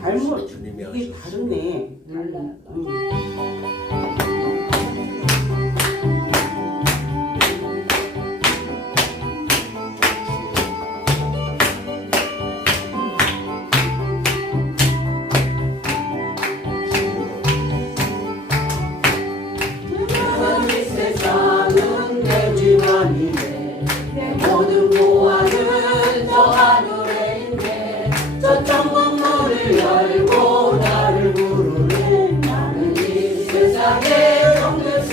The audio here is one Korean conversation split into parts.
잘못 이게 다르네. 이 세상은 내 집 아니네. 내 모든 보안은 저 하늘에 있네. 저 천국 문을 열고 나를 부르네. 나는 이 세상에 정들 수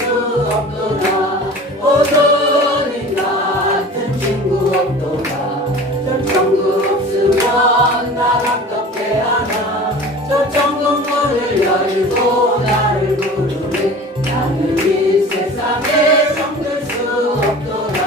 없도다. 오전인 같은 친구 없도다. 저 천국 없으면 날 어떻게 하나. 저 천국 문을 열고 나를 부르네. 나는 이 세상에 정들 수 없도다.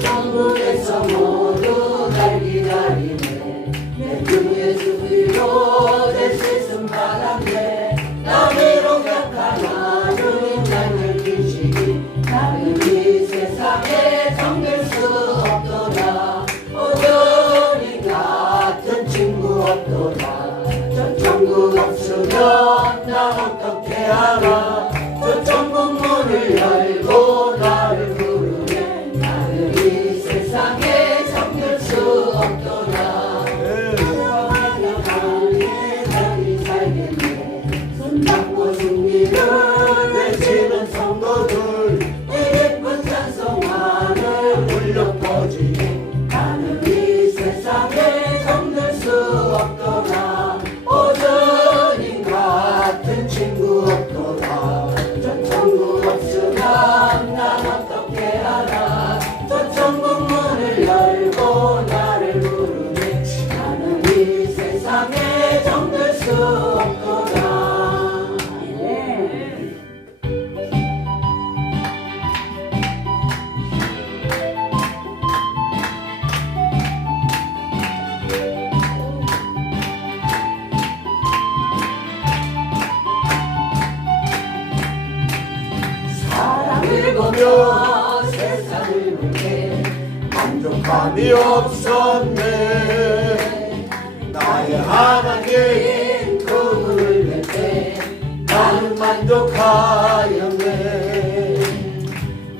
천국에서 모두 날 기다리네. 내 주 예수 그리스도 내 실수 받았네. 나비로 격하나 주님 날 지키시기. 나는 이 세상에 정들 수 없도다. 오전이 같은 친구 없도다. 저 천국 없으면 나 어떻게 알아. 저 천국 문을 열고 나를 부르네. 나는 이 세상에 정들 수 없도다. 나는 살겠네. 손잡고 승리를 외치는 성도들 이 예쁜 찬송가를 울려 퍼지네. 나는 이 세상에 정들 수 없도다. 오전인 같은 친구 없도다. 저 천국 없으면 난 어떻게 알아. 저 천국 문을 열고 나를 부르네. 나는 이 세상에 정들 수 없도다. 사랑을 보며 세상을 볼때 만족감이 없었네. 나의 하나님 그분을 뵐 때 나는 만족하였네.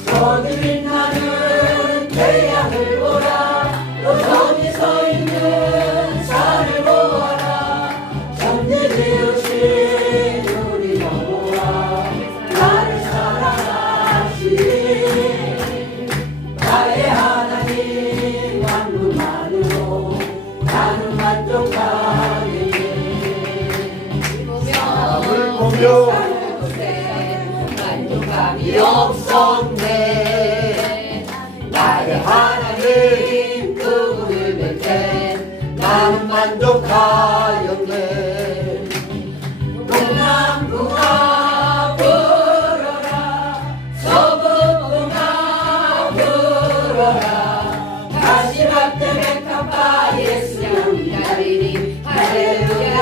저들이 나는 태양을 보라. 또 저기 서 있는 산을 보아라. 천지 지으신 우리 여호와 나를 사랑하시니. 나의 하나님 만군만으로 나는 만족하겠네. 사람을 보며 만족감이 없었네. 나의 하나님 그분을 뵐 때 나는 만족하였네. 동남풍아 불어라. 서북풍아 불어라. 가시밭에 백합화 예수를 기다리니. 할렐루야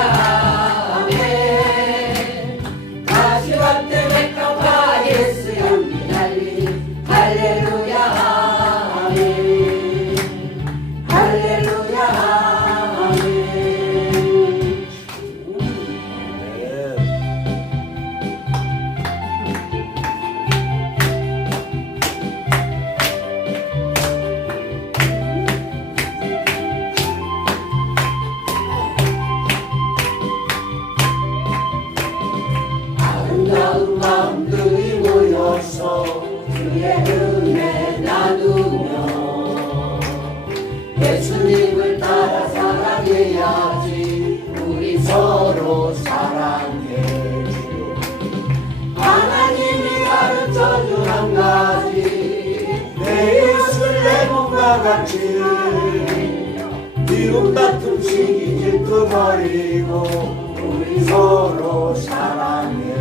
아멘. 가시밭에 백합화 예수를 기다리니. 할렐루야 아멘. 할렐루야 아멘. 아름다운 마음들이 모여서 주의 은혜 서로 사랑해. 하나님이 가르쳐준 한 가지 내 이웃을 내 몸과 같이 미움 다툼 시기 질투 버리고 우리 서로 사랑해.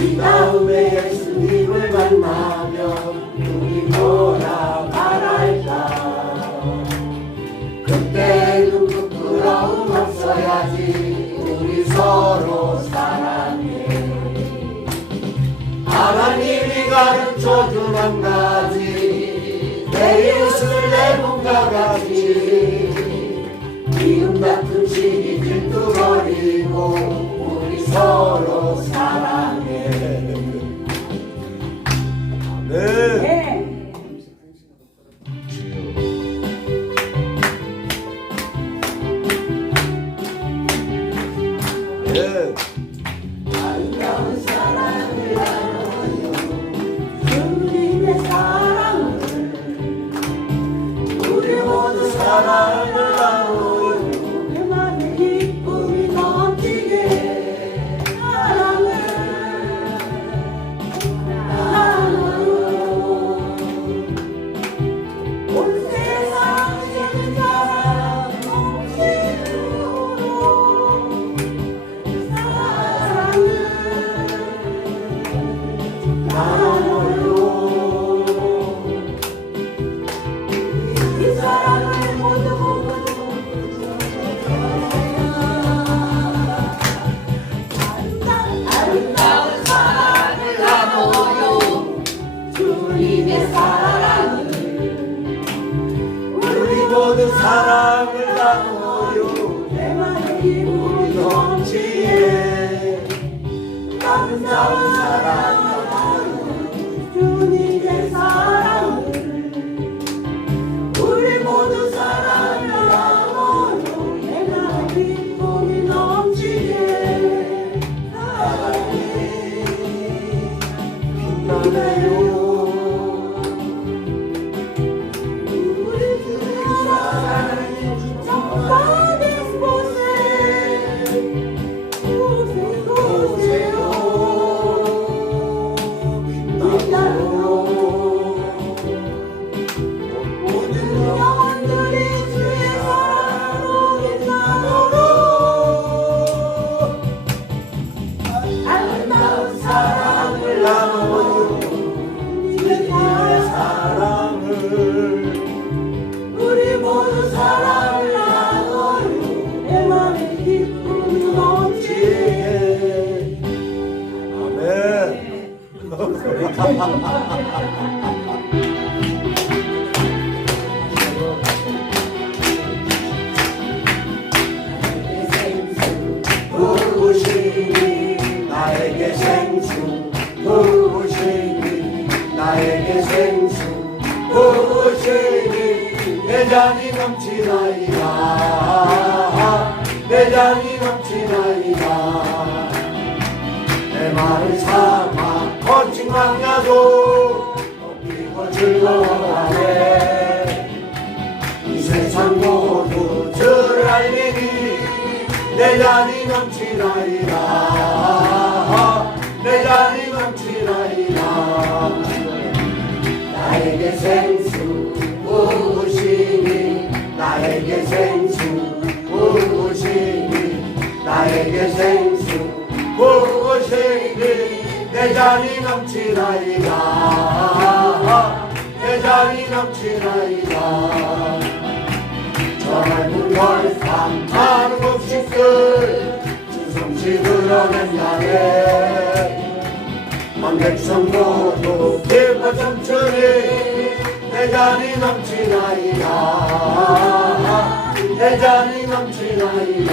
이 다음에 예수님을 만나면 우리 뭐라 말할까. 그때는 부끄러움 없어야지. 우리 서로 사랑해. 하나님이 가르쳐준 한 가지 내 이웃을 내 몸과 같이 미움 다툼 시기 질투 버리고 우리 서로 사랑해. 아멘. 네. 네. 아름다운 사랑을 나눠요. 주님의 사랑을 우리 모두 사랑을 나누어 내 맘에 기쁨이 넘치게 사랑을 나눠요. 온 세상에 사랑 넘치도록 이 사랑을 모두 아름다운 사랑을 나눠요. 주님의 사랑을 우리 모두 사랑을 나누어요. 내 맘에 기쁨이 넘치게 아름다운 사랑을 나눠요. 주님의 사랑을 우리 모두 사랑을 나눠요. 내 맘에 기쁨이 넘치게 사랑해 빛나네요. 우리 주의 사랑이 전파된 곳에 오세요. 모든 영혼들이 주의 사랑으로 빛나도록 아름다운 사랑을 나눠요. 주의 사랑을 우리 모두 사랑을 나눠요. 내 맘에 기쁨이 넘치게 아멘. 부으시니 나에게 생수 부으시니 나에게 생수 부으시니 내 잔이 넘치나이다. 내 잔이 넘치나이다. 내 말을 삼아 거친 광야도 걷고 즐거워하네. 이 세상 모두 주를 알리니 내 잔이 넘치나이다. 내 잔이 넘치나이다. 나에게 생수 부으시니 나에게 생수 부으시니 나에게 생수 부으시니 내 잔이 넘치나이다. 내 잔이 넘치나이다. 저 넓은 걸상 많은 곡식들 주성시 드러낸 날에 만 백성 모두 기뻐 춤추니 내 잔이 넘치나이다. 내 잔이 넘치나이다.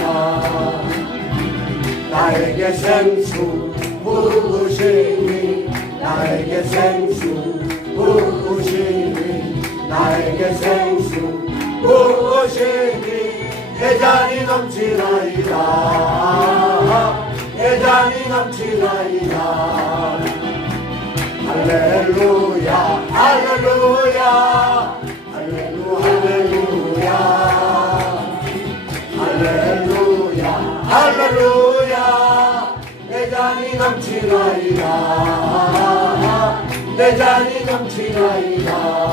나에게 생수 부으시니 나에게 생수 부으시니 나에게 생수 부으시니 내 잔이 넘치나이다. 내 잔이 넘치나이다. 할렐루야 할렐루야 할렐루야 할렐루야 할렐루야 넘치나이다. 내 잔이 넘치나이다.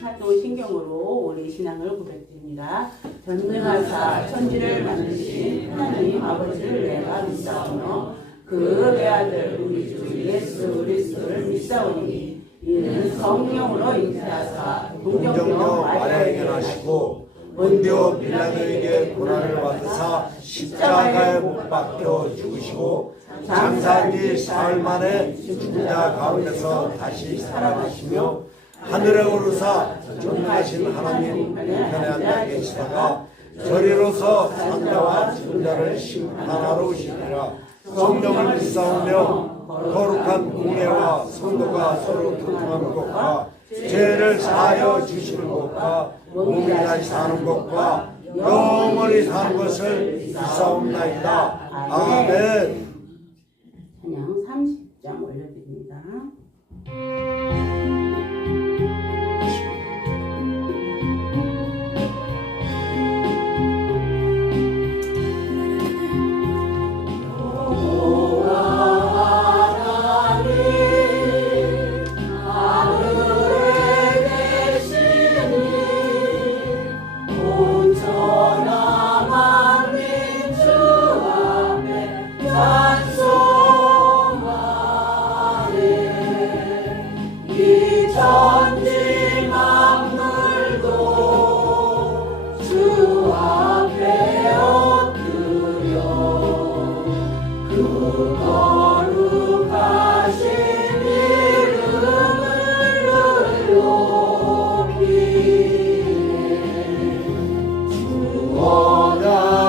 사도 신경으로 우리 신앙을 고백드립니다. 전능하사 천지를 만드신 하나님 아버지를 내가 믿사오며 그 외아들 우리 주 예수 그리스도를 믿사오니 이는 성령으로 잉태하사 동정녀 마리아에게 나시고 본디오 빌라도에게 고난을 받으사 십자가에 못 박혀 죽으시고 장사한 지 사흘 만에 죽은 자 가운데서 다시 살아나시며 하늘에 오르사 전능하신 하나님 우편에 앉아 계시다가 저리로서 산자와 죽은 자를 심판하러 오시리라. 성령을 믿사오며 거룩한 공예와 성도가 서로 교통하는 것과 죄를 사하여 주시는 것과 몸이 다시 사는 것과 영원히 사는 것을 믿사옵나이다. 아멘. 찬양 30장 올려드립니다.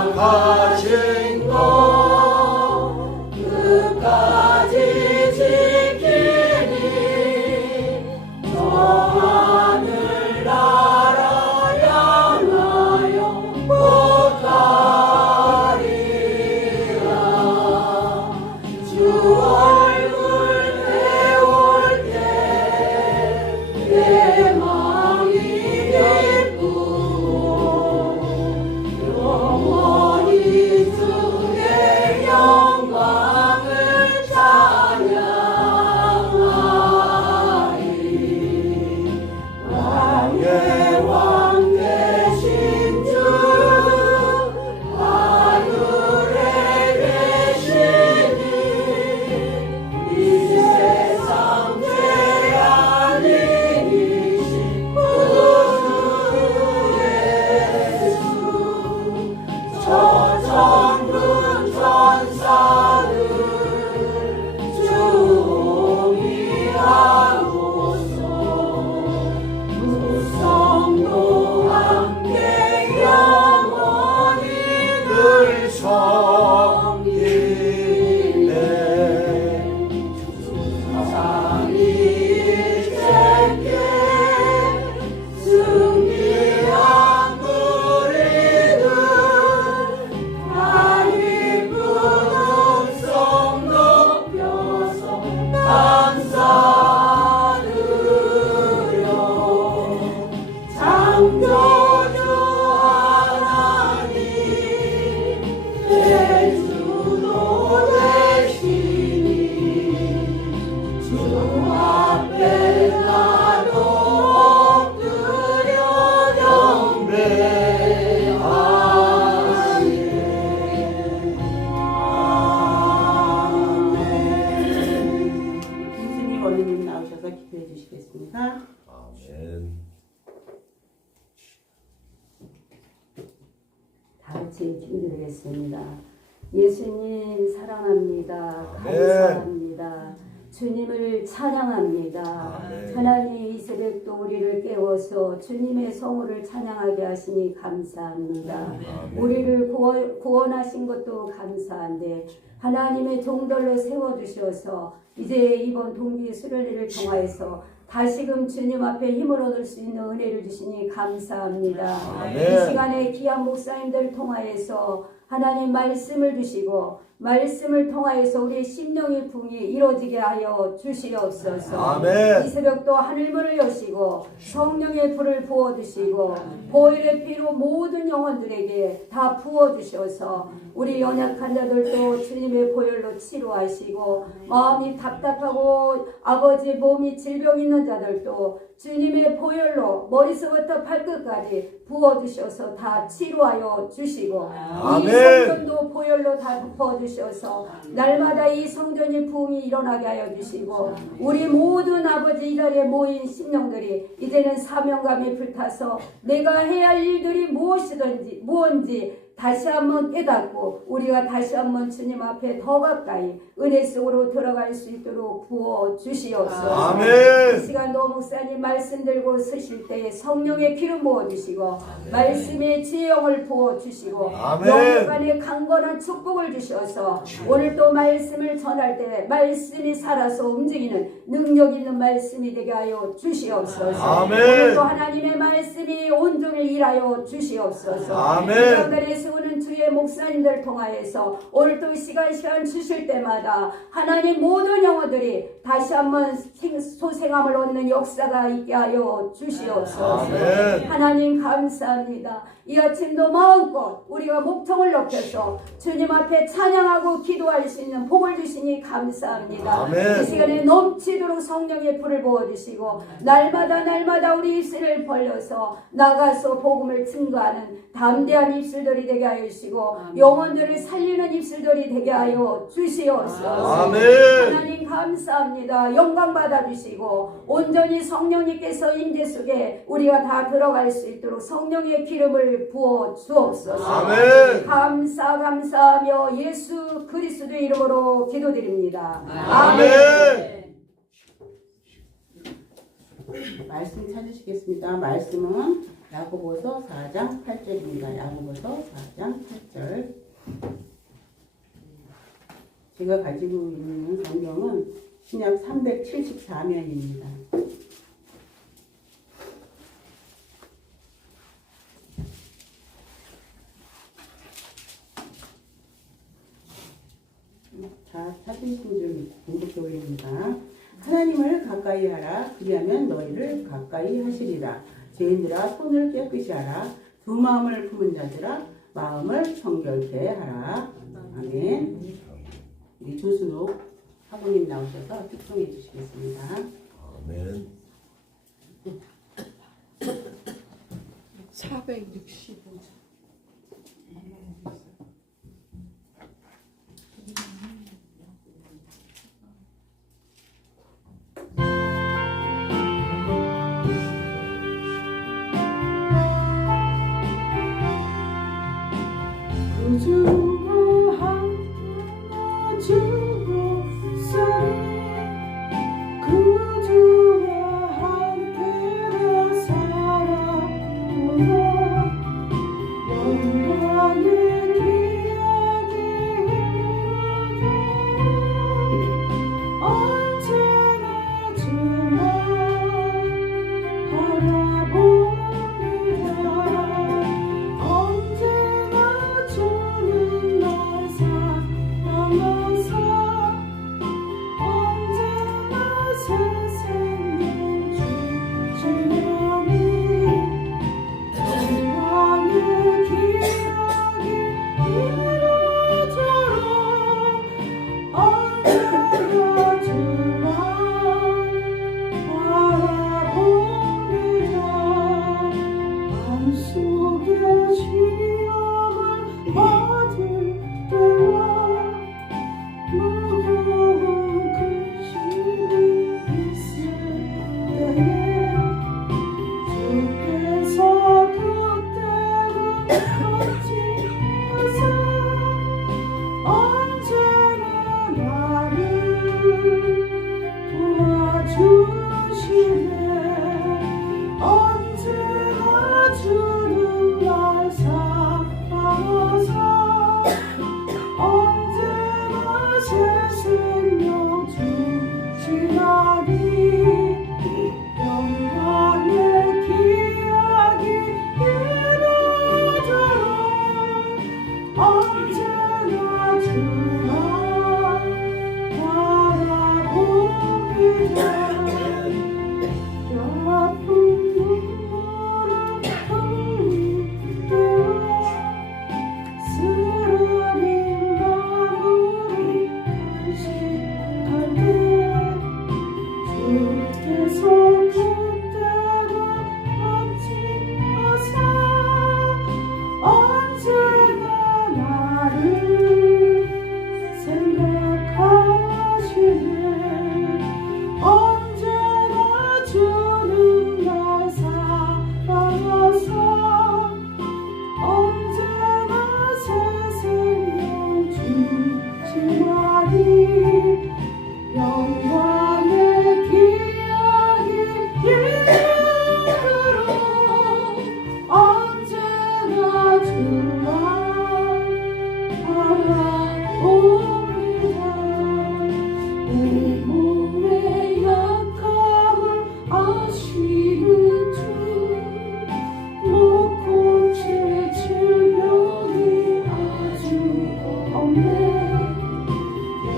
원약하신 것 끝까지 지키니 저 하늘나라 향하여 곧 가리라. 주 얼굴 배울 때 내 마음이 기쁘고 영원히 주의 영광을 찬양하리. 왕의 왕 되신 주 하늘에 계시니 이 세상 죄아니이신 구주 예수 저 천군 천사를 주의하고서 무성도 함께 영원히 늘 섬기네. 삼위일체께 승리한 우리들 하늘 부른 성 높여서 감사드려. 창조주 하나님 예수도 되시니 주 앞에 나도 엎드려 경배하네. 김순희 원장님 나오셔서 기도해 주시겠습니다. 아멘. 다 같이 기도드리겠습니다. 예수님 사랑합니다. 아멘. 감사합니다. 주님을 찬양합니다. 아멘. 하나님 이 새벽도 우리를 깨워서 주님의 성호를 찬양하게 하시니 감사합니다. 아멘. 우리를 구원하신 것도 감사한데 하나님의 종들로 세워주셔서 이제 이번 동기 수련회를 통하여서 다시금 주님 앞에 힘을 얻을 수 있는 은혜를 주시니 감사합니다. 아멘. 이 시간에 귀한 목사님들 통하여서 하나님 말씀을 주시고 말씀을 통하여서 우리의 심령의 부흥이 이루어지게 하여 주시옵소서. 아멘. 이 새벽도 하늘문을 여시고 성령의 불을 부어주시고 보혈의 피로 모든 영혼들에게 다 부어주셔서 우리 연약한 자들도 주님의 보혈로 치료하시고 마음이 답답하고 아버지 몸이 질병 있는 자들도 주님의 보혈로 머리서부터 발끝까지 부어주셔서 다 치료하여 주시고 이 성전도 보혈로 다 덮어주셔서 날마다 이 성전의 부흥이 일어나게 하여 주시고 우리 모든 아버지 이 자리에 모인 심령들이 이제는 사명감이 불타서 내가 해야 할 일들이 무엇이든지 무언지 다시 한번 깨닫고 우리가 다시 한번 주님 앞에 더 가까이 은혜 속으로 들어갈 수 있도록 부어 주시옵소서. 아멘. 이 시간도 목사님 말씀 들고 서실 때에 성령의 기름 부어 주시고 말씀의 지혜영을 부어 주시고 영간의 강건한 축복을 주셔서 오늘 또 말씀을 전할 때 말씀이 살아서 움직이는 능력 있는 말씀이 되게 하여 주시옵소서. 아멘. 오늘 또 하나님의 말씀이 온종일 일하여 주시옵소서. 아멘. 오는 주의 목사님들 통하여서 오늘 또 시간 주실 때마다 하나님 모든 영혼들이 다시 한번 소생함을 얻는 역사가 있게 하여 주시옵소서. 아멘. 하나님 감사합니다. 이 아침도 마음껏 우리가 목청을 높여서 주님 앞에 찬양하고 기도할 수 있는 복을 주시니 감사합니다. 아멘. 이 시간에 넘치도록 성령의 불을 부어주시고 날마다 우리 입술을 벌려서 나가서 복음을 증거하는 담대한 입술들이 되게 하여 주시고 영혼들을 살리는 입술들이 되게 하여 주시옵소서. 아멘. 하나님 감사합니다. 영광 받아주시고 온전히 성령님께서 임재 속에 우리가 다 들어갈 수 있도록 성령의 기름을 부어 주옵소서. 아멘. 감사하며 예수 그리스도의 이름으로 기도드립니다. 아멘. 말씀 찾으시겠습니다. 말씀은 야고보서 4장 8절입니다. 야고보서 4장 8절. 제가 가지고 있는 성경은 신약 374면입니다. 자, 찾으신 줄 공독해 올립니다. 하나님을 가까이 하라. 그리하면 너희를 가까이 하시리라. 죄인들아 손을 깨끗이 하라. 두 마음을 품은 자들아 마음을 정결케 하라. 아멘. 우리 조순옥 사모님 나오셔서 특송해 주시겠습니다. 아멘. 465장. 주와 함께 주고 그 주와 함께 나 살아오고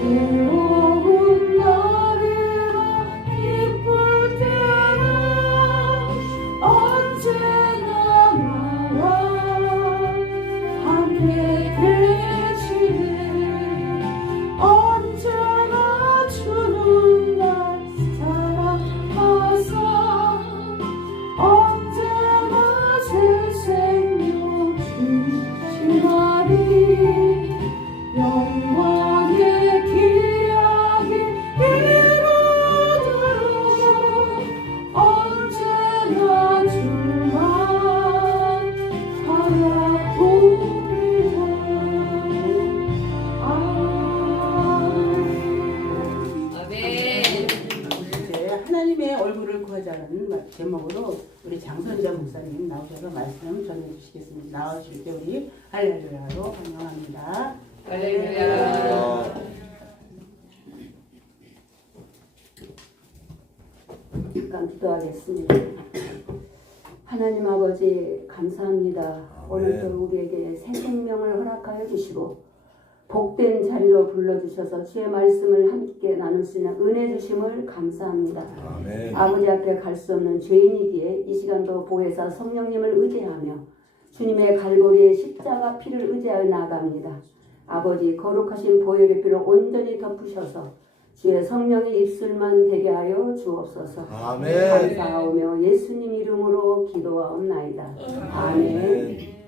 외로운 날이라 기쁠 때나 언제나 나와 함께 계시네. 언제나 주는 날 사랑하사 언제나 새 생명 주시나니 영광의 기약이 이루도록 언제나 주만 바라봅니다. 이제 하나님의 얼굴을 구하자는 제목으로 우리 장선자 목사님 나오셔서 말씀 전해 주시겠습니다. 나오실 때 우리 할렐루야로 환영합니다. 잠깐 기도하겠습니다. 하나님 아버지 감사합니다. 오늘도 우리에게 새 생명을 허락하여 주시고 복된 자리로 불러주셔서 주의 말씀을 함께 나눌 수 있는 은혜 주심을 감사합니다. 아멘. 아버지 앞에 갈 수 없는 죄인이기에 이 시간도 보혜사 성령님을 의지하며 주님의 갈보리의 십자가 피를 의지하여 나아갑니다. 아버지 거룩하신 보혈의 피로 온전히 덮으셔서 주의 성령의 입술만 되게 하여 주옵소서. 아멘. 감사하오며 예수님 이름으로 기도하옵나이다. 아멘.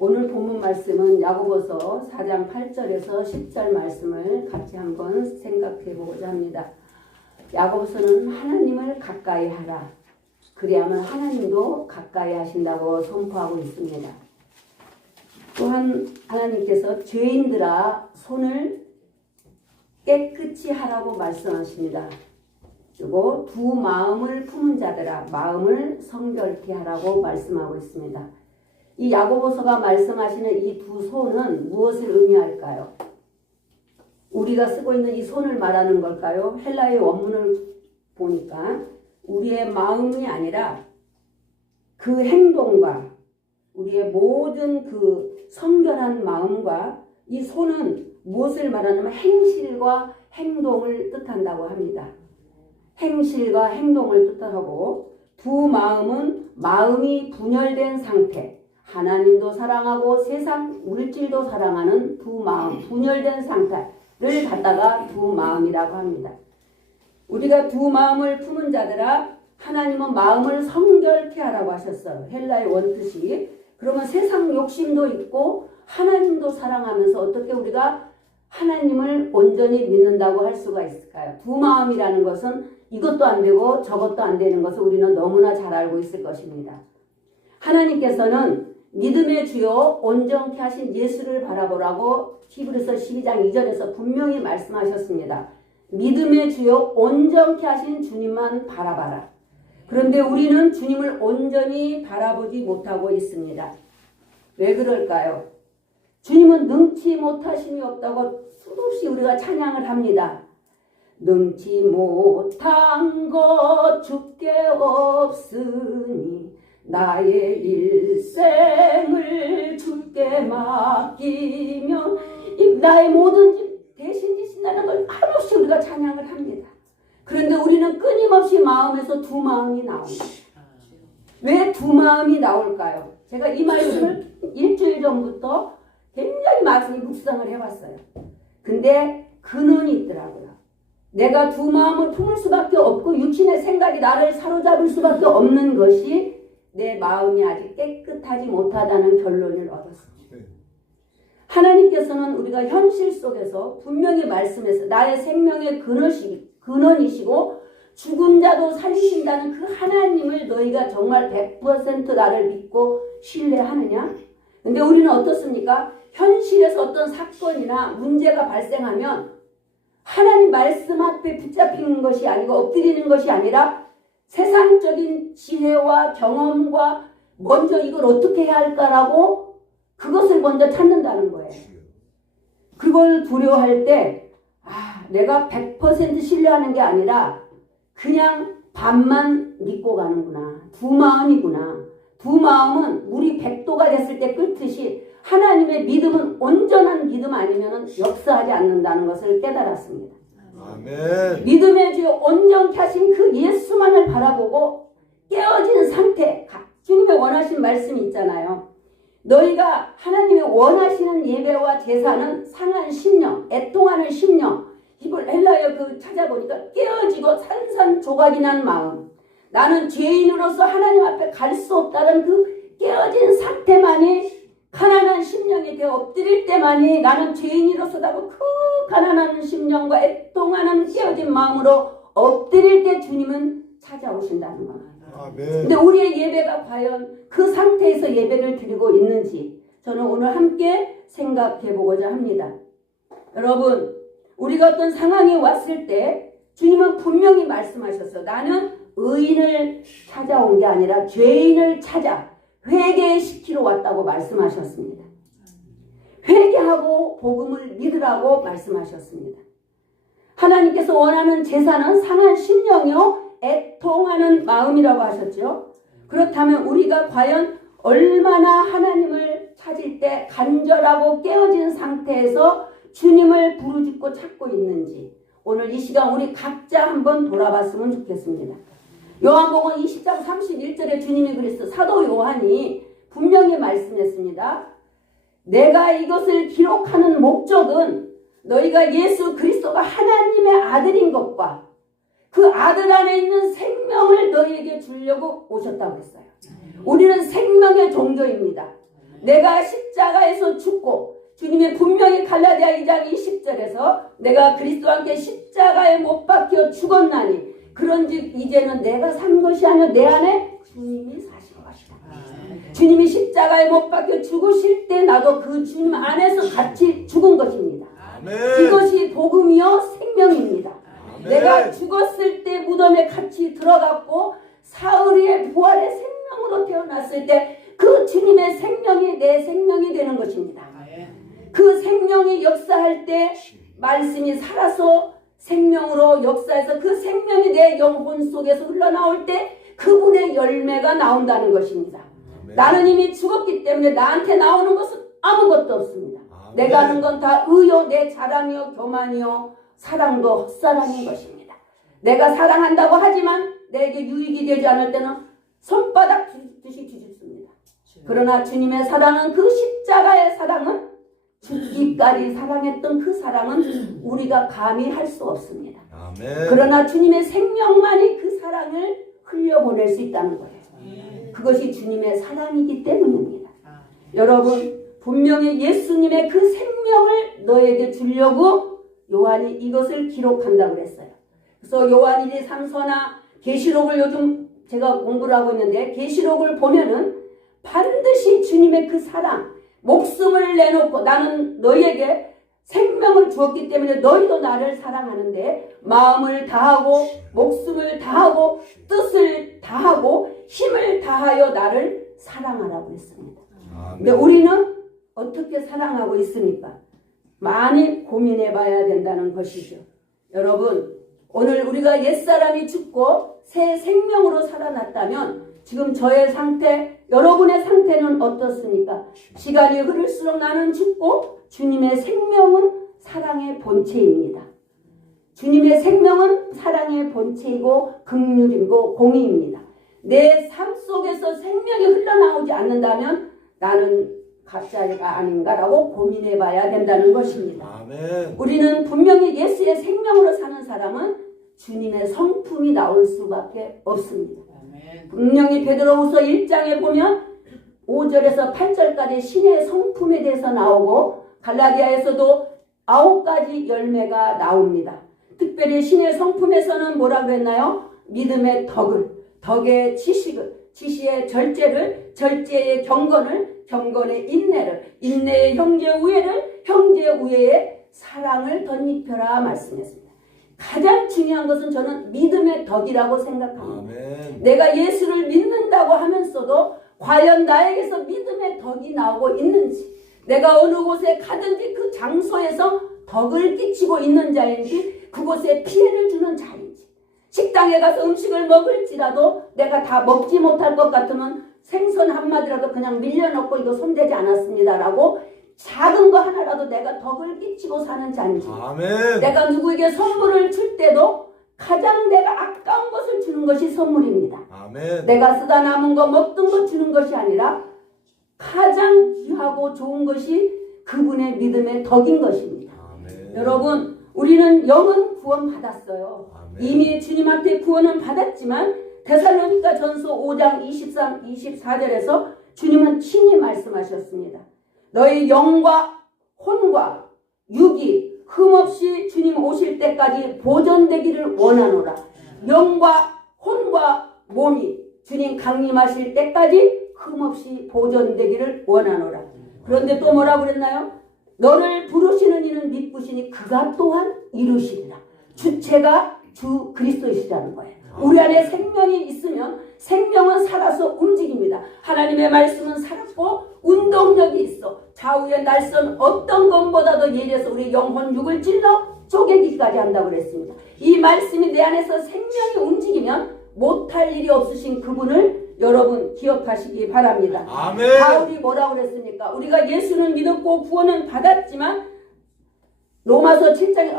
오늘 본문 말씀은 야고보서 4장 8절에서 10절 말씀을 같이 한번 생각해 보고자 합니다. 야고보서는 하나님을 가까이 하라. 그리하면 하나님도 가까이 하신다고 선포하고 있습니다. 또한 하나님께서 죄인들아 손을 깨끗이 하라고 말씀하십니다. 그리고 두 마음을 품은 자들아 마음을 성결케 하라고 말씀하고 있습니다. 이 야고보서가 말씀하시는 이 두 손은 무엇을 의미할까요? 우리가 쓰고 있는 이 손을 말하는 걸까요? 헬라의 원문을 보니까 우리의 마음이 아니라 그 행동과 우리의 모든 그 성결한 마음과 이 손은 무엇을 말하냐면 행실과 행동을 뜻한다고 합니다. 행실과 행동을 뜻하고 두 마음은 마음이 분열된 상태, 하나님도 사랑하고 세상 물질도 사랑하는 두 마음, 분열된 상태를 갖다가 두 마음이라고 합니다. 우리가 두 마음을 품은 자들아 하나님은 마음을 성결케 하라고 하셨어요. 헬라의 원뜻이. 그러면 세상 욕심도 있고 하나님도 사랑하면서 어떻게 우리가 하나님을 온전히 믿는다고 할 수가 있을까요? 두 마음이라는 것은 이것도 안 되고 저것도 안 되는 것을 우리는 너무나 잘 알고 있을 것입니다. 하나님께서는 믿음의 주요 온전케 하신 예수를 바라보라고 히브리서 12장 2절에서 분명히 말씀하셨습니다. 믿음의 주요 온전케 하신 주님만 바라봐라. 그런데 우리는 주님을 온전히 바라보지 못하고 있습니다. 왜 그럴까요? 주님은 능치 못하심이 없다고 수없이 우리가 찬양을 합니다. 능치 못한 것 주께 없으니 나의 일생을 주께 맡기며 나의 모든 집 대신 지신다는 걸 한없이 우리가 찬양을 합니다. 그런데 우리는 끊임없이 마음에서 두 마음이 나옵니다. 왜 두 마음이 나올까요? 제가 이 말씀을 일주일 전부터 굉장히 많이 묵상을 해봤어요. 근데 근원이 있더라고요. 내가 두 마음을 품을 수밖에 없고 육신의 생각이 나를 사로잡을 수밖에 없는 것이 내 마음이 아직 깨끗하지 못하다는 결론을 얻었습니다. 하나님께서는 우리가 현실 속에서 분명히 말씀해서 나의 생명의 근원이시고 죽은 자도 살리신다는 그 하나님을 너희가 정말 100% 나를 믿고 신뢰하느냐? 근데 우리는 어떻습니까? 현실에서 어떤 사건이나 문제가 발생하면 하나님 말씀 앞에 붙잡히는 것이 아니고 엎드리는 것이 아니라 세상적인 지혜와 경험과 먼저 이걸 어떻게 해야 할까라고 그것을 먼저 찾는다는 거예요. 그걸 두려워할 때 내가 100% 신뢰하는 게 아니라 그냥 반만 믿고 가는구나. 두 마음이구나. 두 마음은 물이 100도가 됐을 때 끓듯이 하나님의 믿음은 온전한 믿음 아니면 역사하지 않는다는 것을 깨달았습니다. 아멘. 믿음의 주 온전케 하신 그 예수만을 바라보고 깨어진 상태, 주님의 원하신 말씀이 있잖아요. 너희가 하나님이 원하시는 예배와 제사는 상한 심령, 애통하는 심령, 헬라어 그 찾아보니까 깨어지고 산산조각이 난 마음, 나는 죄인으로서 하나님 앞에 갈 수 없다는 그 깨어진 상태만이, 가난한 심령이 되어 엎드릴 때만이 나는 죄인이로서다고 그 가난한 심령과 애통하는 깨어진 마음으로 엎드릴 때 주님은 찾아오신다는 겁니다. 아멘. 근데 우리의 예배가 과연 그 상태에서 예배를 드리고 있는지 저는 오늘 함께 생각해 보고자 합니다. 여러분, 우리가 어떤 상황이 왔을 때 주님은 분명히 말씀하셨어. 나는 의인을 찾아온 게 아니라 죄인을 찾아 회개시키러 왔다고 말씀하셨습니다. 회개하고 복음을 믿으라고 말씀하셨습니다. 하나님께서 원하는 제사는 상한 심령이요 애통하는 마음이라고 하셨죠. 그렇다면 우리가 과연 얼마나 하나님을 찾을 때 간절하고 깨어진 상태에서 주님을 부르짖고 찾고 있는지 오늘 이 시간 우리 각자 한번 돌아봤으면 좋겠습니다. 요한복음 20장 31절에 주님이 그랬어. 사도 요한이 분명히 말씀했습니다. 내가 이것을 기록하는 목적은 너희가 예수 그리스도가 하나님의 아들인 것과 그 아들 안에 있는 생명을 너희에게 주려고 오셨다고 했어요. 우리는 생명의 종교입니다. 내가 십자가에서 죽고 주님이 분명히 갈라디아 2장 20절에서 내가 그리스도와 함께 십자가에 못 박혀 죽었나니 그런즉 이제는 내가 산 것이 아니라 내 안에 주님이 사신 것이다. 주님이 십자가에 못 박혀 죽으실 때 나도 그 주님 안에서 같이 죽은 것입니다. 아멘. 이것이 복음이요 생명입니다. 아멘. 내가 죽었을 때 무덤에 같이 들어갔고 사흘의 부활의 생명으로 태어났을 때 그 주님의 생명이 내 생명이 되는 것입니다. 그 생명이 역사할 때 말씀이 살아서 생명으로 역사해서 그 생명이 내 영혼 속에서 흘러나올 때 그분의 열매가 나온다는 것입니다. 아멘. 나는 이미 죽었기 때문에 나한테 나오는 것은 아무것도 없습니다. 아멘. 내가 하는 건 다 의요 내 자랑이요 교만이요 사랑도 헛사랑인 것입니다. 내가 사랑한다고 하지만 내게 유익이 되지 않을 때는 손바닥 듯이 뒤집습니다. 그러나 주님의 사랑은 그 십자가의 사랑은 죽기까지 사랑했던 그 사랑은 우리가 감히 할 수 없습니다. 아멘. 그러나 주님의 생명만이 그 사랑을 흘려보낼 수 있다는 거예요. 그것이 주님의 사랑이기 때문입니다. 여러분, 분명히 예수님의 그 생명을 너에게 주려고 요한이 이것을 기록한다고 그랬어요. 그래서 요한 1, 2, 3서나 계시록을 요즘 제가 공부를 하고 있는데 계시록을 보면은 반드시 주님의 그 사랑, 목숨을 내놓고 나는 너희에게 생명을 주었기 때문에 너희도 나를 사랑하는데 마음을 다하고 목숨을 다하고 뜻을 다하고 힘을 다하여 나를 사랑하라고 했습니다. 근데 우리는 어떻게 사랑하고 있습니까? 많이 고민해 봐야 된다는 것이죠. 여러분, 오늘 우리가 옛사람이 죽고 새 생명으로 살아났다면 지금 저의 상태, 여러분의 상태는 어떻습니까? 시간이 흐를수록 나는 죽고 주님의 생명은 사랑의 본체입니다. 주님의 생명은 사랑의 본체이고 긍휼이고 공의입니다. 내 삶 속에서 생명이 흘러나오지 않는다면 나는 가짜가 아닌가라고 고민해 봐야 된다는 것입니다. 아멘. 우리는 분명히 예수의 생명으로 사는 사람은 주님의 성품이 나올 수밖에 없습니다. 분명히 베드로후서 1장에 보면 5절에서 8절까지 신의 성품에 대해서 나오고 갈라디아에서도 9가지 열매가 나옵니다. 특별히 신의 성품에서는 뭐라고 했나요? 믿음의 덕을, 덕의 지식을, 지식의 절제를, 절제의 경건을, 경건의 인내를, 인내의 형제 우애를, 형제 우애의 사랑을 덧입혀라 말씀했습니다. 가장 중요한 것은 저는 믿음의 덕이라고 생각합니다. 아멘. 내가 예수를 믿는다고 하면서도 과연 나에게서 믿음의 덕이 나오고 있는지, 내가 어느 곳에 가든지 그 장소에서 덕을 끼치고 있는 자인지, 그곳에 피해를 주는 자인지, 식당에 가서 음식을 먹을지라도 내가 다 먹지 못할 것 같으면 생선 한 마디라도 그냥 밀려넣고 이거 손대지 않았습니다라고 작은 거 하나라도 내가 덕을 끼치고 사는 자인지, 아멘. 내가 누구에게 선물을 줄 때도 가장 내가 아까운 것을 주는 것이 선물입니다. 아멘. 내가 쓰다 남은 거 먹던 거 주는 것이 아니라 가장 귀하고 좋은 것이 그분의 믿음의 덕인 것입니다. 아멘. 여러분, 우리는 영은 구원 받았어요. 아멘. 이미 주님 앞에 구원은 받았지만 데살로니가 전서 5장 23, 24절에서 주님은 친히 말씀하셨습니다. 너희 영과 혼과 육이 흠없이 주님 오실 때까지 보존되기를 원하노라. 영과 혼과 몸이 주님 강림하실 때까지 흠없이 보존되기를 원하노라. 그런데 또 뭐라고 그랬나요? 너를 부르시는 이는 미쁘시니 그가 또한 이루시리라. 주체가 주 그리스도이시라는 거예요. 우리 안에 생명이 있으면 생명은 살아서 움직입니다. 하나님의 말씀은 살았고 운동력이 있어. 좌우의 날선 어떤 것보다도 예리해서 우리 영혼 육을 찔러 쪼개기까지 한다고 그랬습니다. 이 말씀이 내 안에서 생명이 움직이면 못할 일이 없으신 그분을 여러분 기억하시기 바랍니다. 아멘. 바울이 뭐라고 그랬습니까? 우리가 예수는 믿었고 구원은 받았지만 로마서 7장에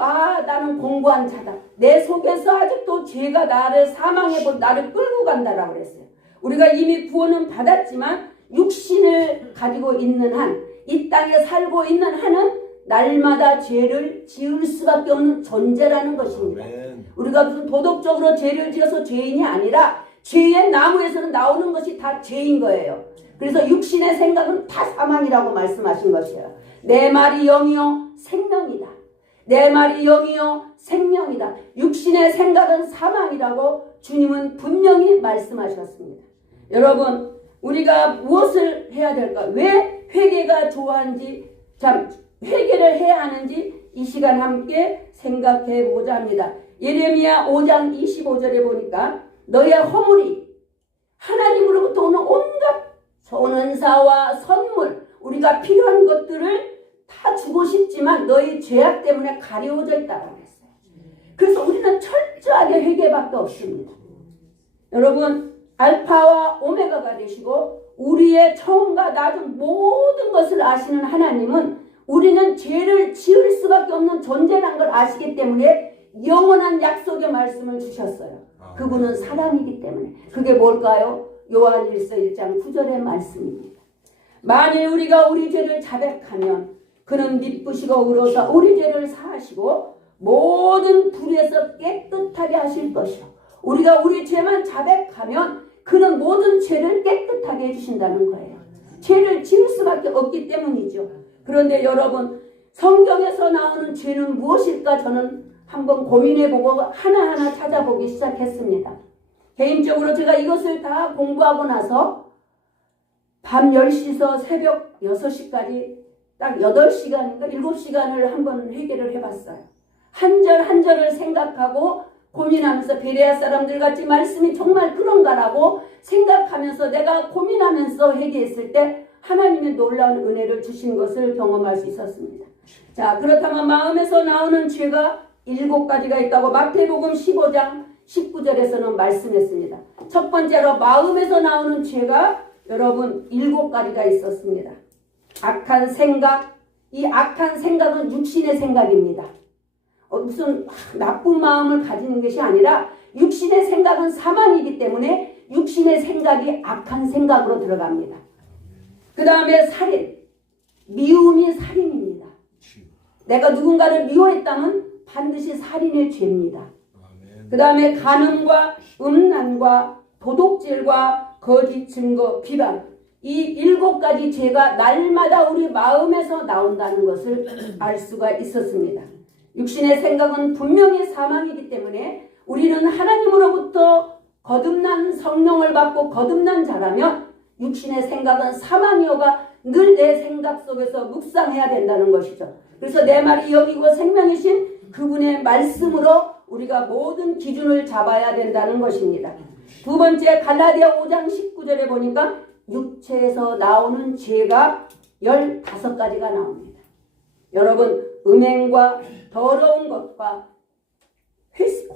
나는 공고한 자다. 내 속에서 아직도 죄가 나를 사망해 나를 끌고 간다라고 그랬어요. 우리가 이미 구원은 받았지만 육신을 가지고 있는 한, 이 땅에 살고 있는 한은 날마다 죄를 지을 수밖에 없는 존재라는 것입니다. 아멘. 우리가 무슨 도덕적으로 죄를 지어서 죄인이 아니라 죄의 나무에서는 나오는 것이 다 죄인 거예요. 그래서 육신의 생각은 다 사망이라고 말씀하신 것이에요. 내 말이 영이요 생명이다. 내 말이 영이요 생명이다. 육신의 생각은 사망이라고 주님은 분명히 말씀하셨습니다. 여러분, 우리가 무엇을 해야 될까? 왜 회개가 좋아하는지, 회개를 해야 하는지 이 시간 함께 생각해 보자 합니다. 예레미야 5장 25절에 보니까 너의 허물이 하나님으로부터 오는 온갖 선은사와 선물, 우리가 필요한 것들을 다 주고 싶지만 너희 죄악 때문에 가려워져 있다고 했어요. 그래서 우리는 철저하게 회개밖에 없습니다. 여러분, 알파와 오메가가 되시고 우리의 처음과 나중 모든 것을 아시는 하나님은 우리는 죄를 지을 수밖에 없는 존재라는 걸 아시기 때문에 영원한 약속의 말씀을 주셨어요. 그분은 사랑이기 때문에. 그게 뭘까요? 요한일서 1장 9절의 말씀입니다. 만일 우리가 우리 죄를 자백하면 그는 미쁘시고 의로사 우리 죄를 사하시고 모든 불의에서 깨끗하게 하실 것이요. 우리가 우리 죄만 자백하면 그는 모든 죄를 깨끗하게 해주신다는 거예요. 죄를 지을 수밖에 없기 때문이죠. 그런데 여러분, 성경에서 나오는 죄는 무엇일까? 저는 한번 고민해보고 하나하나 찾아보기 시작했습니다. 개인적으로 제가 이것을 다 공부하고 나서 밤 10시서 새벽 6시까지 딱 8시간인가 7시간을 한번 회개를 해봤어요. 한 절 한 절을 생각하고 고민하면서 베레아 사람들 같이 말씀이 정말 그런가라고 생각하면서 내가 고민하면서 회개했을 때 하나님의 놀라운 은혜를 주신 것을 경험할 수 있었습니다. 자, 그렇다면 마음에서 나오는 죄가 7가지가 있다고 마태복음 15장 19절에서는 말씀했습니다. 첫 번째로 마음에서 나오는 죄가 여러분 7가지가 있었습니다. 악한 생각, 이 악한 생각은 육신의 생각입니다. 무슨 나쁜 마음을 가지는 것이 아니라 육신의 생각은 사망이기 때문에 육신의 생각이 악한 생각으로 들어갑니다. 그 다음에 살인, 미움이 살인입니다. 내가 누군가를 미워했다면 반드시 살인의 죄입니다. 그 다음에 간음과 음란과 도둑질과 거짓 증거, 비방, 이 7가지 죄가 날마다 우리 마음에서 나온다는 것을 알 수가 있었습니다. 육신의 생각은 분명히 사망이기 때문에 우리는 하나님으로부터 거듭난 성령을 받고 거듭난 자라면 육신의 생각은 사망이오가 늘 내 생각 속에서 묵상해야 된다는 것이죠. 그래서 내 말이 영이고 생명이신 그분의 말씀으로 우리가 모든 기준을 잡아야 된다는 것입니다. 두 번째, 갈라디아 5장 19절에 보니까 육체에서 나오는 죄가 15가지가 나옵니다. 여러분, 음행과 더러운 것과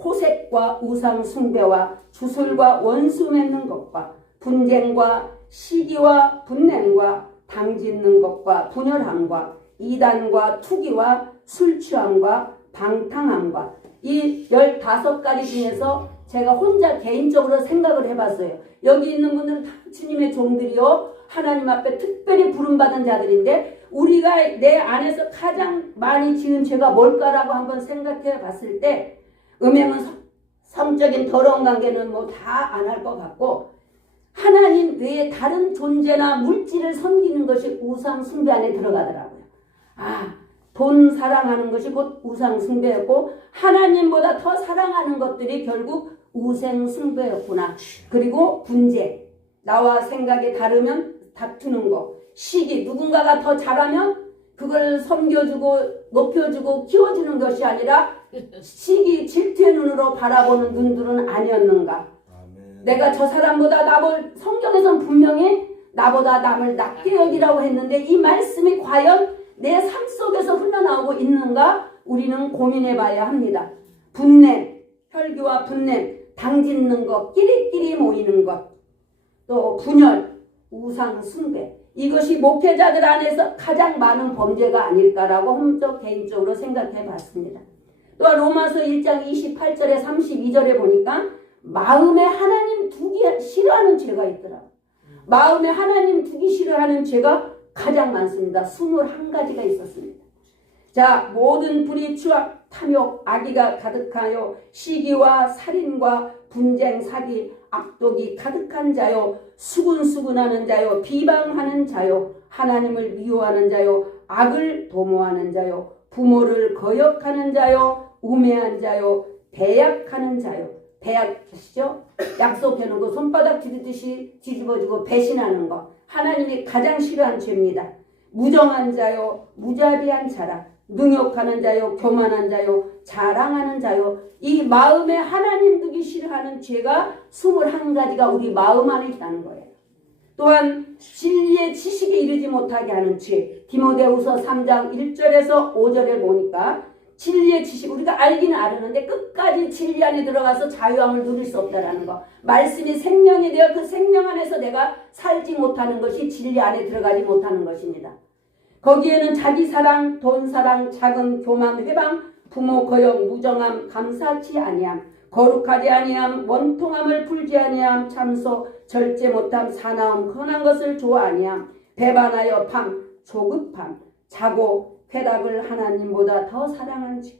호색과 우상 숭배와 주술과 원수 맺는 것과 분쟁과 시기와 분냄과 당짓는 것과 분열함과 이단과 투기와 술 취함과 방탕함과 이 15가지 중에서 제가 혼자 개인적으로 생각을 해봤어요. 여기 있는 분들은 다 주님의 종들이요, 하나님 앞에 특별히 부름받은 자들인데 우리가 내 안에서 가장 많이 지은 죄가 뭘까라고 한번 생각해 봤을 때 음행은 성적인 더러운 관계는 뭐 다 안 할 것 같고, 하나님 외에 다른 존재나 물질을 섬기는 것이 우상 숭배 안에 들어가더라고요. 돈 사랑하는 것이 곧 우상 숭배였고 하나님보다 더 사랑하는 것들이 결국 우상 숭배였구나. 그리고 분쟁, 나와 생각이 다르면 다투는 거, 시기, 누군가가 더 잘하면 그걸 섬겨주고 높여주고 키워주는 것이 아니라 시기, 질투의 눈으로 바라보는 눈들은 아니었는가. 내가 저 사람보다 성경에서는 분명히 나보다 남을 낮게 여기라고 했는데 이 말씀이 과연 내 삶 속에서 흘러나오고 있는가 우리는 고민해 봐야 합니다. 분냄, 혈기와 분냄, 당짓는 것, 끼리끼리 모이는 것, 또 분열, 우상 숭배, 이것이 목회자들 안에서 가장 많은 범죄가 아닐까라고 개인적으로 생각해 봤습니다. 또한 로마서 1장 28절에 32절에 보니까 마음에 하나님 두기 싫어하는 죄가 있더라고요. 마음에 하나님 두기 싫어하는 죄가 가장 많습니다. 21가지가 있었습니다. 자, 모든 불의, 추악, 탐욕, 악의가 가득하여 시기와 살인과 분쟁, 사기, 악독이 가득한 자요, 수군수군하는 자요, 비방하는 자요, 하나님을 미워하는 자요, 악을 도모하는 자요, 부모를 거역하는 자요, 우매한 자요, 배약하는 자요. 배약하시죠? 약속해놓고 손바닥 뒤집듯이 뒤집어주고 배신하는 것, 하나님이 가장 싫어하는 죄입니다. 무정한 자요, 무자비한 자라, 능욕하는 자요, 교만한 자요, 자랑하는 자요. 이 마음에 하나님 두기 싫어하는 죄가 21가지가 우리 마음 안에 있다는 거예요. 또한 진리의 지식에 이르지 못하게 하는 죄, 디모데후서 3장 1절에서 5절에 보니까 진리의 지식, 우리가 알기는 아는데 끝까지 진리 안에 들어가서 자유함을 누릴 수 없다는 거. 말씀이 생명이 되어 그 생명 안에서 내가 살지 못하는 것이 진리 안에 들어가지 못하는 것입니다. 거기에는 자기 사랑, 돈 사랑, 자금, 교만, 회방, 부모 거역, 무정함, 감사치 아니함, 거룩하지 아니함, 원통함을 풀지 아니함, 참소, 절제 못함, 사나움, 흔한 것을 좋아 아니함, 배반하여 밤, 조급함, 자고 쾌락을 하나님보다 더 사랑한 죄.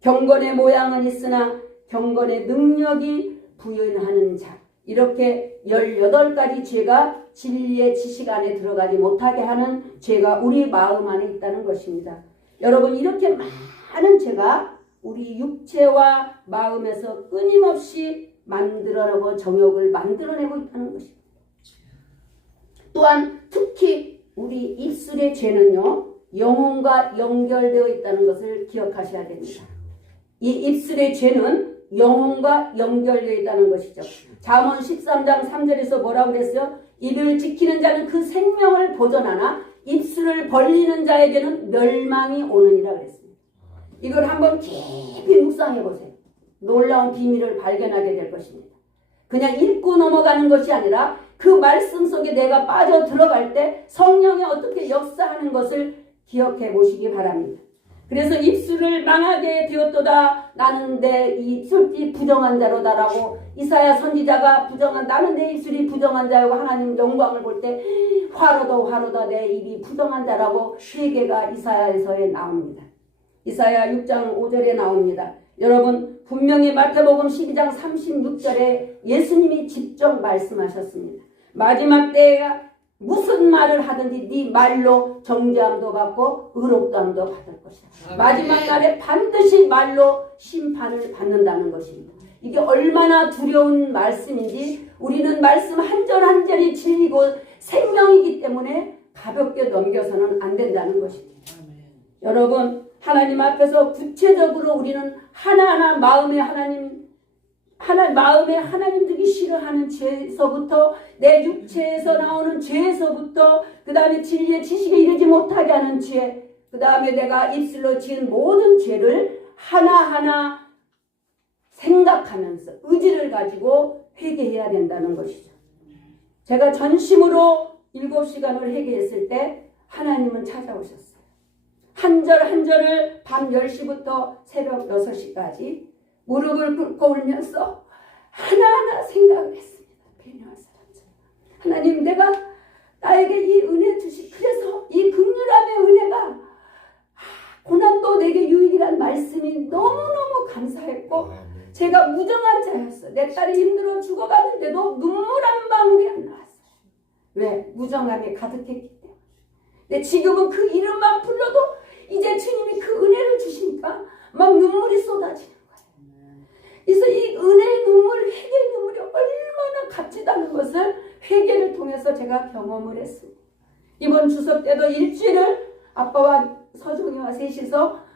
경건의 모양은 있으나 경건의 능력이 부인하는 자. 이렇게 18가지 죄가 진리의 지식 안에 들어가지 못하게 하는 죄가 우리 마음 안에 있다는 것입니다. 여러분, 이렇게 많은 죄가 우리 육체와 마음에서 끊임없이 만들어내고 정욕을 만들어내고 있다는 것입니다. 또한 특히 우리 입술의 죄는요, 영혼과 연결되어 있다는 것을 기억하셔야 됩니다. 이 입술의 죄는 영혼과 연결되어 있다는 것이죠. 잠언 13장 3절에서 뭐라고 그랬어요? 입을 지키는 자는 그 생명을 보존하나 입술을 벌리는 자에게는 멸망이 오느니라 그랬습니다. 이걸 한번 깊이 묵상해 보세요. 놀라운 비밀을 발견하게 될 것입니다. 그냥 읽고 넘어가는 것이 아니라 그 말씀 속에 내가 빠져 들어갈 때 성령이 어떻게 역사하는 것을 기억해 보시기 바랍니다. 그래서 입술을 망하게 되었도다. 나는 내 입술이 부정한 자로다라고 이사야 선지자가 나는 내 입술이 부정한 자라고 하나님 영광을 볼 때 화로다 내 입이 부정한 자라고 세계가 이사야에서에 나옵니다. 이사야 6장 5절에 나옵니다. 여러분, 분명히 마태복음 12장 36절에 예수님이 직접 말씀하셨습니다. 마지막 때가 무슨 말을 하든지 네 말로 정죄함도 받고 의롭다함도 받을 것이다. 마지막 날에 반드시 말로 심판을 받는다는 것입니다. 이게 얼마나 두려운 말씀인지 우리는 말씀 한 절 한 절이 진리고 생명이기 때문에 가볍게 넘겨서는 안 된다는 것입니다. 여러분, 하나님 앞에서 구체적으로 우리는 하나하나 마음에 하나님 두기 싫어하는 죄에서부터 내 육체에서 나오는 죄에서부터 그 다음에 진리의 지식에 이르지 못하게 하는 죄, 그 다음에 내가 입술로 지은 모든 죄를 하나하나 생각하면서 의지를 가지고 회개해야 된다는 것이죠. 제가 전심으로 7시간을 회개했을 때 하나님은 찾아오셨어요. 한 절 한 절을 밤 10시부터 새벽 6시까지 무릎을 꿇고 울면서 하나하나 생각을 했습니다. 배려할 사람처럼. 하나님, 내가 나에게 이 은혜 주시, 그래서 이 긍휼함의 은혜가 고난도 내게 유익이란 말씀이 너무너무 감사했고, 제가 무정한 자였어. 내 딸이 힘들어 죽어가는데도 눈물 한 방울이 안 나왔어요. 왜? 무정함이 가득했기 때문에. 근데 지금은 그 이름만 불러도 이제 주님이 그 은혜를 주시니까 막 눈물이 쏟아지는 거예요. 그래서 이 은혜의 눈물, 회개의 눈물이 얼마나 값지다는 것을 회개를 통해서 제가 경험을 했습니다. 이번 추석 때도 일주일을 아빠와 서종이와 셋이서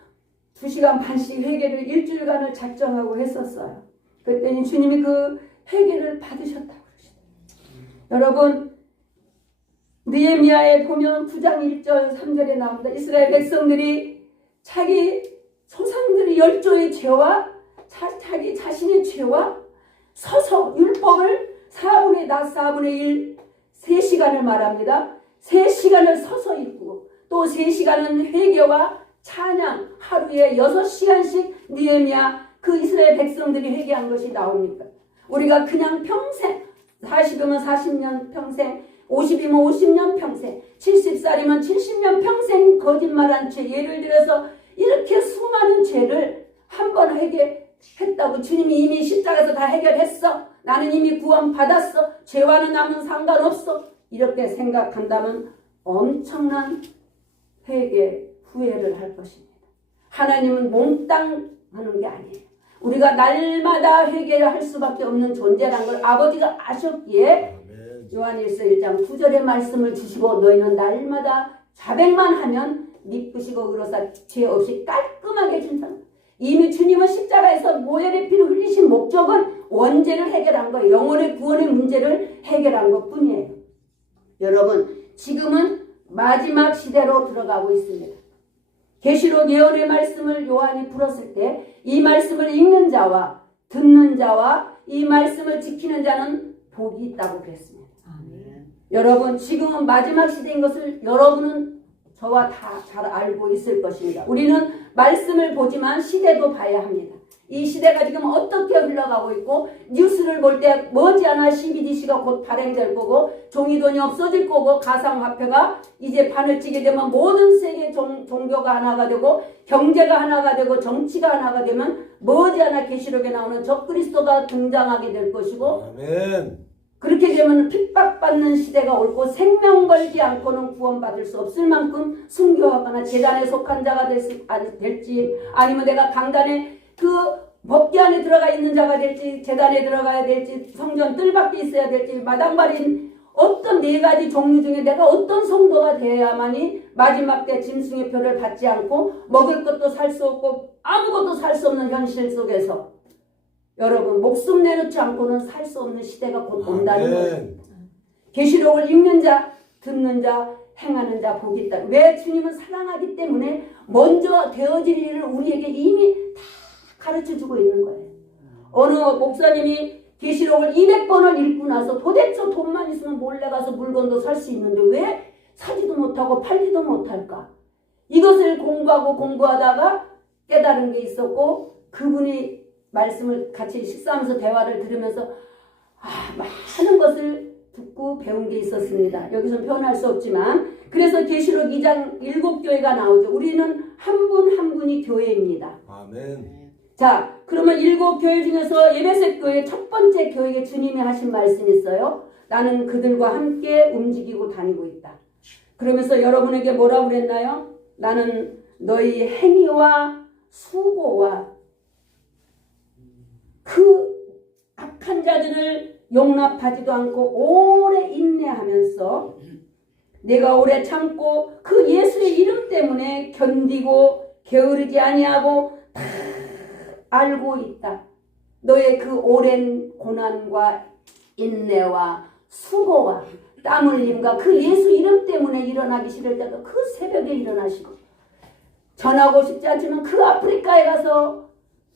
2시간 반씩 회개를 일주일간을 작정하고 했었어요. 그랬더니 주님이 그 회개를 받으셨다고 그러시더라고요. 여러분, 느헤미야에 보면 9장 1절 3절에 나옵니다. 이스라엘 백성들이 자기 조상들의 열조의 죄와 자기 자신의 죄와 서서 율법을 4분의 낮 4분의 1 3시간을 말합니다. 3시간을 서서 읽고 또 3시간은 회개와 찬양, 하루에 6시간씩 느헤미야 그 이스라엘 백성들이 회개한 것이 나옵니까? 우리가 그냥 평생 40이면 40년 평생, 50이면 50년 평생, 70살이면 70년 평생 거짓말한 죄, 예를 들어서 이렇게 수많은 죄를 한 번 회개했다고 주님이 이미 십자가에서 다 해결했어. 나는 이미 구원 받았어. 죄와는 남은 상관없어. 이렇게 생각한다면 엄청난 회개, 후회를 할 것입니다. 하나님은 몽땅 하는 게 아니에요. 우리가 날마다 회개를 할 수밖에 없는 존재라는 걸 아버지가 아셨기에 요한일서 1장 9절의 말씀을 주시고 너희는 날마다 자백만 하면 미쁘시고 의로사 죄 없이 깔끔하게 해준다. 이미 주님은 십자가에서 모혈의 피를 흘리신 목적은 원죄를 해결한 거예요. 영혼의 구원의 문제를 해결한 것뿐이에요. 여러분, 지금은 마지막 시대로 들어가고 있습니다. 계시록 예언의 말씀을 요한이 풀었을 때 이 말씀을 읽는 자와 듣는 자와 이 말씀을 지키는 자는 복이 있다고 그랬습니다. 여러분, 지금은 마지막 시대인 것을 여러분은 저와 다 잘 알고 있을 것입니다. 우리는 말씀을 보지만 시대도 봐야 합니다. 이 시대가 지금 어떻게 흘러가고 있고 뉴스를 볼 때 머지않아 CBDC가 곧 발행될 거고 종이돈이 없어질 거고 가상화폐가 이제 판을 치게 되면 모든 세계 종교가 하나가 되고 경제가 하나가 되고 정치가 하나가 되면 머지않아 계시록에 나오는 적그리스도가 등장하게 될 것이고 아멘. 그렇게 되면 핍박받는 시대가 올고 생명 걸지 않고는 구원받을 수 없을 만큼 순교하거나 재단에 속한 자가 될지 아니면 내가 강단에 그 법계 안에 들어가 있는 자가 될지 재단에 들어가야 될지 성전 뜰밖에 있어야 될지 마당발인 어떤 4가지 종류 중에 내가 어떤 성도가 되어야만이 마지막 때 짐승의 표를 받지 않고 먹을 것도 살 수 없고 아무것도 살 수 없는 현실 속에서 여러분 목숨 내놓지 않고는 살 수 없는 시대가 곧 온다는 거예요. 계시록을 읽는 자, 듣는 자, 행하는 자 복이 있다. 왜? 주님은 사랑하기 때문에 먼저 되어질 일을 우리에게 이미 다 가르쳐주고 있는 거예요. 어느 목사님이 계시록을 200번을 읽고 나서 도대체 돈만 있으면 몰래 가서 물건도 살 수 있는데 왜 사지도 못하고 팔지도 못할까? 이것을 공부하다가 깨달은 게 있었고 그분이 말씀을 같이 식사하면서 대화를 들으면서 많은 것을 듣고 배운 게 있었습니다. 여기서 표현할 수 없지만 그래서 계시록 2장 7교회가 나오죠. 우리는 한 분 한 분이 교회입니다. 아멘. 자, 그러면 7교회 중에서 에베소 교회 첫 번째 교회에 주님이 하신 말씀이 있어요. 나는 그들과 함께 움직이고 다니고 있다. 그러면서 여러분에게 뭐라고 그랬나요? 나는 너희 행위와 수고와 그 악한 자들을 용납하지도 않고 오래 인내하면서 내가 오래 참고 그 예수의 이름 때문에 견디고 게으르지 아니하고 다 알고 있다. 너의 그 오랜 고난과 인내와 수고와 땀 흘림과 그 예수 이름 때문에 일어나기 싫을 때도 그 새벽에 일어나시고 전하고 싶지 않지만 그 아프리카에 가서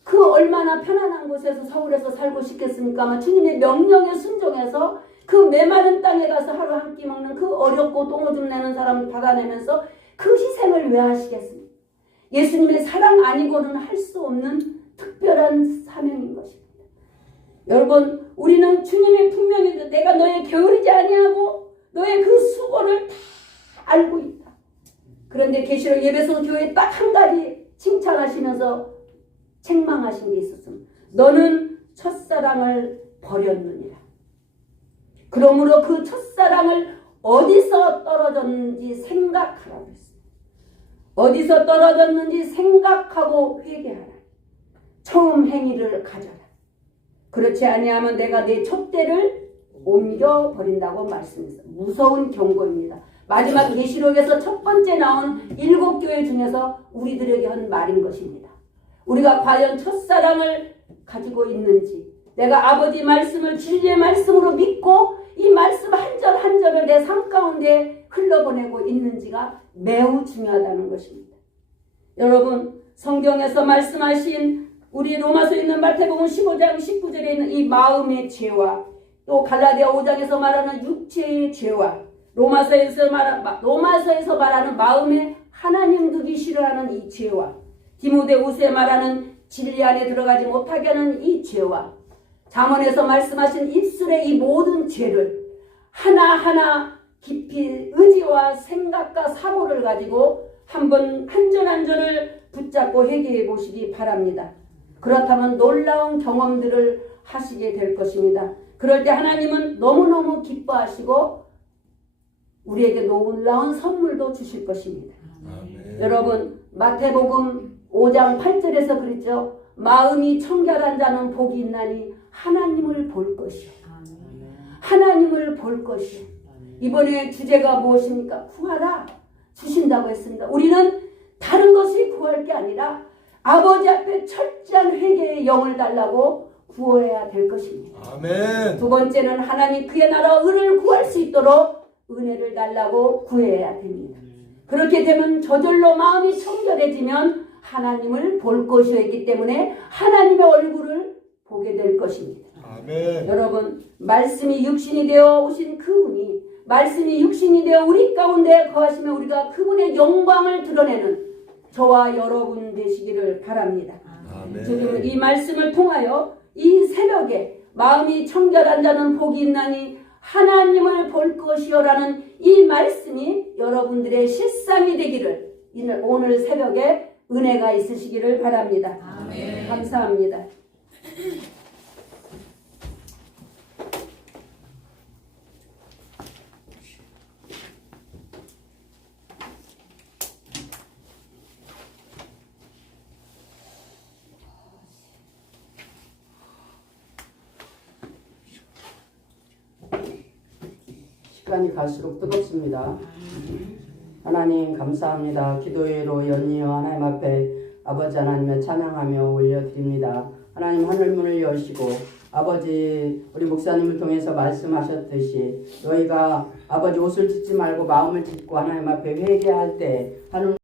그 얼마나 편안한 곳에서 서울에서 살고 싶겠습니까? 아마 주님의 명령에 순종해서 그 메마른 땅에 가서 하루 한 끼 먹는 그 어렵고 똥오줌 내는 사람을 받아내면서 그 희생을 왜 하시겠습니까? 예수님의 사랑 아니고는 할 수 없는 특별한 사명인 것입니다. 여러분, 우리는 주님이 분명히 내가 너의 게으르지 아니하고 너의 그 수고를 다 알고 있다. 그런데 계시록 예배소 교회 딱 한 가지 칭찬하시면서 책망하신 게 있었습니다. 너는 첫사랑을 버렸느니라. 그러므로 그 첫사랑을 어디서 떨어졌는지 생각하라고 했습니다. 어디서 떨어졌는지 생각하고 회개하라. 처음 행위를 가져라. 그렇지 아니하면 내가 내 촛대를 옮겨버린다고 말씀했어요. 무서운 경고입니다. 마지막 계시록에서 첫 번째 나온 7교회 중에서 우리들에게 한 말인 것입니다. 우리가 과연 첫사랑을 가지고 있는지, 내가 아버지 말씀을 진리의 말씀으로 믿고 이 말씀 한 절 한 절을 내 삶 가운데 흘러보내고 있는지가 매우 중요하다는 것입니다. 여러분, 성경에서 말씀하신 우리 로마서에 있는 마태복음 15장 19절에 있는 이 마음의 죄와 또 갈라디아 5장에서 말하는 육체의 죄와 로마서에서 말하는 마음에 하나님 두기 싫어하는 이 죄와 디모데후서에 말하는 진리 안에 들어가지 못하게 하는 이 죄와 잠언에서 말씀하신 입술의 이 모든 죄를 하나하나 깊이 의지와 생각과 사고를 가지고 한번 한 절 한 절을 붙잡고 회개해 보시기 바랍니다. 그렇다면 놀라운 경험들을 하시게 될 것입니다. 그럴 때 하나님은 너무너무 기뻐하시고 우리에게 놀라운 선물도 주실 것입니다. 아멘. 여러분, 마태복음 5장 8절에서 그랬죠. 마음이 청결한 자는 복이 있나니 하나님을 볼 것이요. 하나님을 볼 것이요. 이번에 주제가 무엇입니까? 구하라. 주신다고 했습니다. 우리는 다른 것이 구할 게 아니라 아버지 앞에 철저한 회개의 영을 달라고 구해야 될 것입니다. 아멘. 두 번째는 하나님 그의 나라 의를 구할 수 있도록 은혜를 달라고 구해야 됩니다. 그렇게 되면 저절로 마음이 청결해지면 하나님을 볼 것이었기 했기 때문에 하나님의 얼굴을 보게 될 것입니다. 아멘. 여러분, 말씀이 육신이 되어 오신 그분이 말씀이 육신이 되어 우리 가운데 거하시면 우리가 그분의 영광을 드러내는 저와 여러분 되시기를 바랍니다. 아멘. 지금 이 말씀을 통하여 이 새벽에 마음이 청결한 자는 복이 있나니 하나님을 볼 것이요라는 이 말씀이 여러분들의 실상이 되기를 오늘 새벽에 은혜가 있으시기를 바랍니다. 아멘. 감사합니다. 시간이 갈수록 뜨겁습니다. 하나님 감사합니다. 기도회로 연이어 하나님 앞에 아버지 하나님을 찬양하며 올려드립니다. 하나님 하늘문을 여시고 아버지 우리 목사님을 통해서 말씀하셨듯이 너희가 아버지 옷을 찢지 말고 마음을 찢고 하나님 앞에 회개할 때 하늘